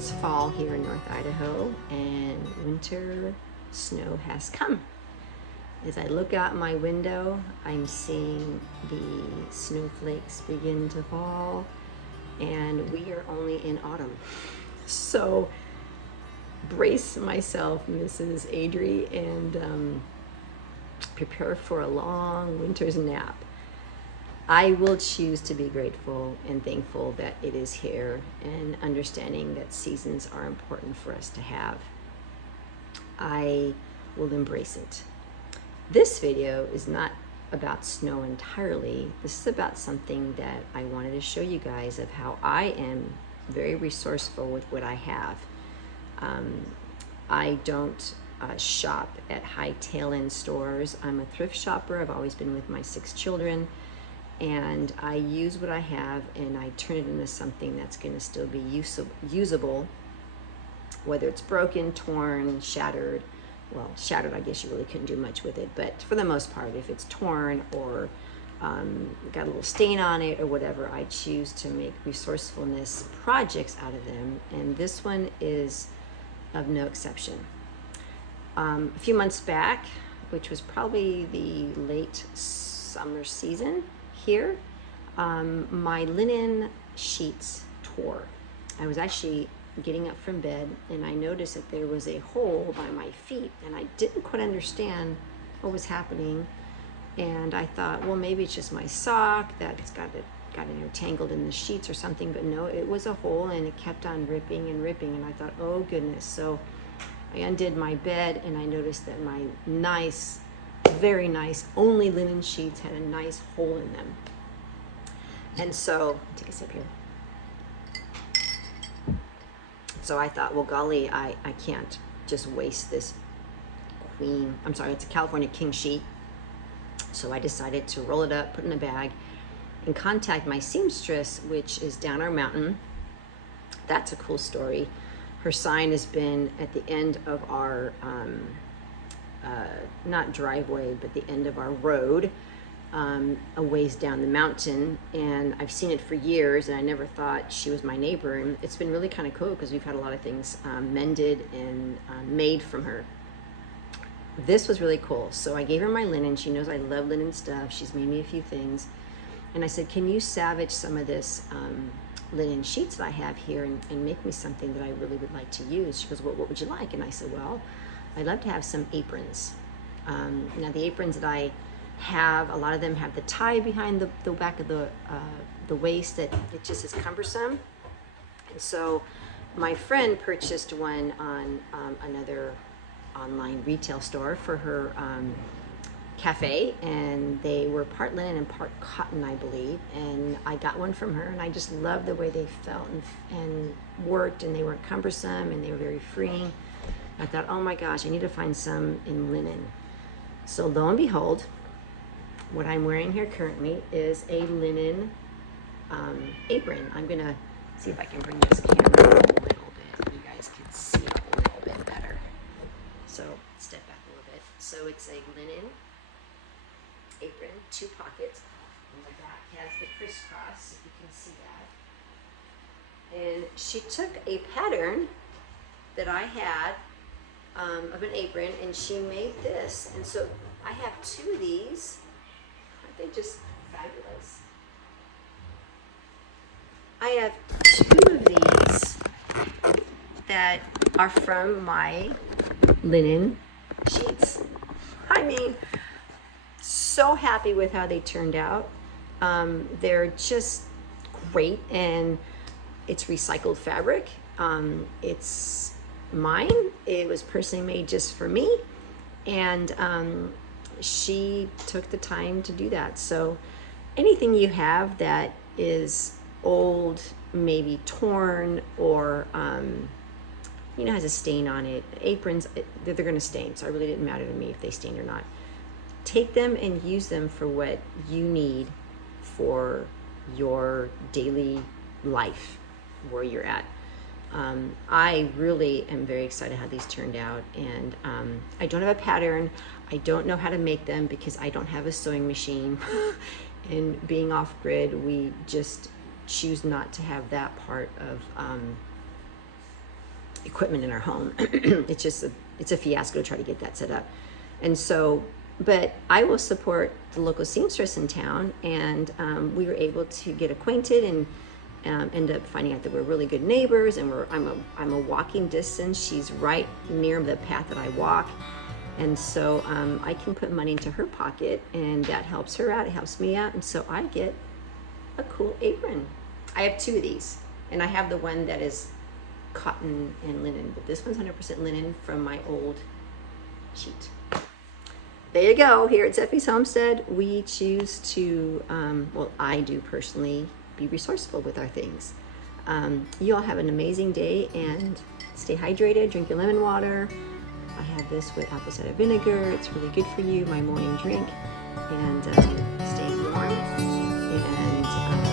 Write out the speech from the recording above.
It's fall here in North Idaho and winter snow has come. As I look out my window, I'm seeing the snowflakes begin to fall, and we are only in autumn. So brace myself, Mrs. Adri, and prepare for a long winter's nap. I will choose to be grateful and thankful that it is here, and understanding that seasons are important for us to have. I will embrace it. This video is not about snow entirely. This is about something that I wanted to show you guys of how I am very resourceful with what I have. I don't shop at high tail-end stores. I'm a thrift shopper. I've always been with my 6 children. And I use what I have and I turn it into something that's going to still be usable, whether it's broken, torn, shattered. Well, shattered, I guess you really couldn't do much with it, but for the most part, if it's torn or got a little stain on it or whatever, I choose to make resourcefulness projects out of them, and this one is of no exception. A few months back, which was probably the late summer season, here, my linen sheets tore. I was actually getting up from bed and I noticed that there was a hole by my feet, and I didn't quite understand what was happening. And I thought, well, maybe it's just my sock that's got entangled in the sheets or something, but no, it was a hole, and it kept on ripping and ripping. And I thought, oh goodness. So I undid my bed and I noticed that my nice, very nice, only linen sheets had a nice hole in them. And so, take a sip here. So I thought, well, golly, I can't just waste this it's a California king sheet. So I decided to roll it up, put it in a bag, and contact my seamstress, which is down our mountain. That's a cool story. Her sign has been at the end of our not driveway, but the end of our road, a ways down the mountain, and I've seen it for years, and I never thought she was my neighbor. And it's been really kind of cool because we've had a lot of things mended and made from her. This was really cool. So I gave her my linen. She knows I love linen stuff. She's made me a few things, and I said, can you salvage some of this linen sheets that I have here and make me something that I really would like to use? She goes, well, what would you like? And I said, well, I'd love to have some aprons. Now the aprons that I have, a lot of them have the tie behind the back of the waist that it just is cumbersome. And so my friend purchased one on another online retail store for her cafe, and they were part linen and part cotton, I believe. And I got one from her, and I just loved the way they felt and worked, and they weren't cumbersome, and they were very freeing. I thought, oh my gosh, I need to find some in linen. So lo and behold, what I'm wearing here currently is a linen apron. I'm gonna see if I can bring this camera a little bit. You guys can see it a little bit better. So step back a little bit. So it's a linen apron, 2 pockets. And the back has the crisscross, if you can see that. And she took a pattern that I had of an apron, and she made this. And so I have 2 of these. Aren't they just fabulous? I have 2 of these that are from my linen sheets. I mean, so happy with how they turned out. They're just great, and it's recycled fabric. It's mine. It was personally made just for me, and she took the time to do that. So anything you have that is old, maybe torn, or has a stain on it, aprons, they're going to stain, so it really didn't matter to me if they stained or not. Take them and use them for what you need for your daily life, where you're at. I really am very excited how these turned out, and I don't have a pattern. I don't know how to make them because I don't have a sewing machine. And being off grid, we just choose not to have that part of equipment in our home. It's a fiasco to try to get that set up. And so, but I will support the local seamstress in town, and we were able to get acquainted and end up finding out that we're really good neighbors, and I'm a walking distance. She's right near the path that I walk, and so I can put money into her pocket, and that helps her out. It helps me out, and so I get a cool apron. I have 2 of these, and I have the one that is cotton and linen, but this one's 100% linen from my old sheet. There you go. Here at Zeffie's Homestead, we choose to, well, I do personally, be resourceful with our things. You all have an amazing day, and stay hydrated. Drink your lemon water. I have this with apple cider vinegar. It's really good for you, my morning drink. And stay warm. And